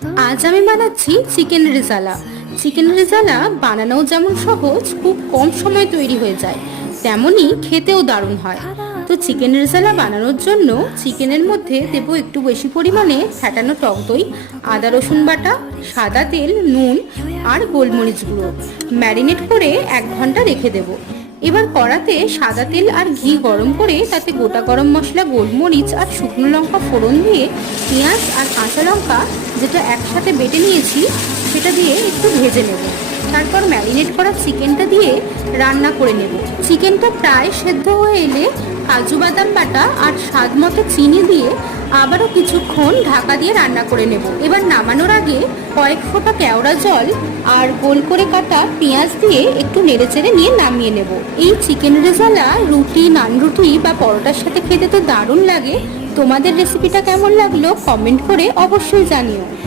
আজ আমি বানাচ্ছি চিকেন রেজালা। চিকেন রেজালা বানানো যেমন সহজ, খুব কম সময় তৈরি হয়ে যায়, তেমনি খেতেও দারুণ হয়। তো চিকেন রেজালা বানানোর জন্য চিকেনের মধ্যে দেব একটু বেশি পরিমাণে ফ্যাটানো টক দই, আদা রসুন বাটা, সাদা তেল, নুন আর গোলমরিচ গুঁড়ো। ম্যারিনেট করে 1 ঘন্টা রেখে দেব। এবার কড়াতে সাদা তেল আর ঘি গরম করে তাতে গোটা গরম মশলা, গোলমরিচ আর শুকনো লঙ্কা ফোড়ন দিয়ে পেঁয়াজ আর কাঁচা লঙ্কা যেটা একসাথে বেটে নিয়েছি সেটা দিয়ে একটু ভেজে নেব। তারপর ম্যারিনেট করা চিকেনটা দিয়ে রান্না করে নেব। চিকেনটা প্রায় সেদ্ধ হয়ে এলে কাজু বাদাম বাটা আর স্বাদ মতো চিনি দিয়ে আবারও কিছুক্ষণ ঢাকা দিয়ে রান্না করে নেব। এবার নামানোর আগে কয়েক ফোঁটা কেওড়া জল আর গোল করে কাটা পেঁয়াজ দিয়ে একটু নেড়েচেড়ে নিয়ে নামিয়ে নেব। এই চিকেন রেজালা রুটি, নান রুটি বা পরোটার সাথে খেতে তো দারুণ লাগে। তোমাদের রেসিপিটা কেমন লাগলো কমেন্ট করে অবশ্যই জানিও।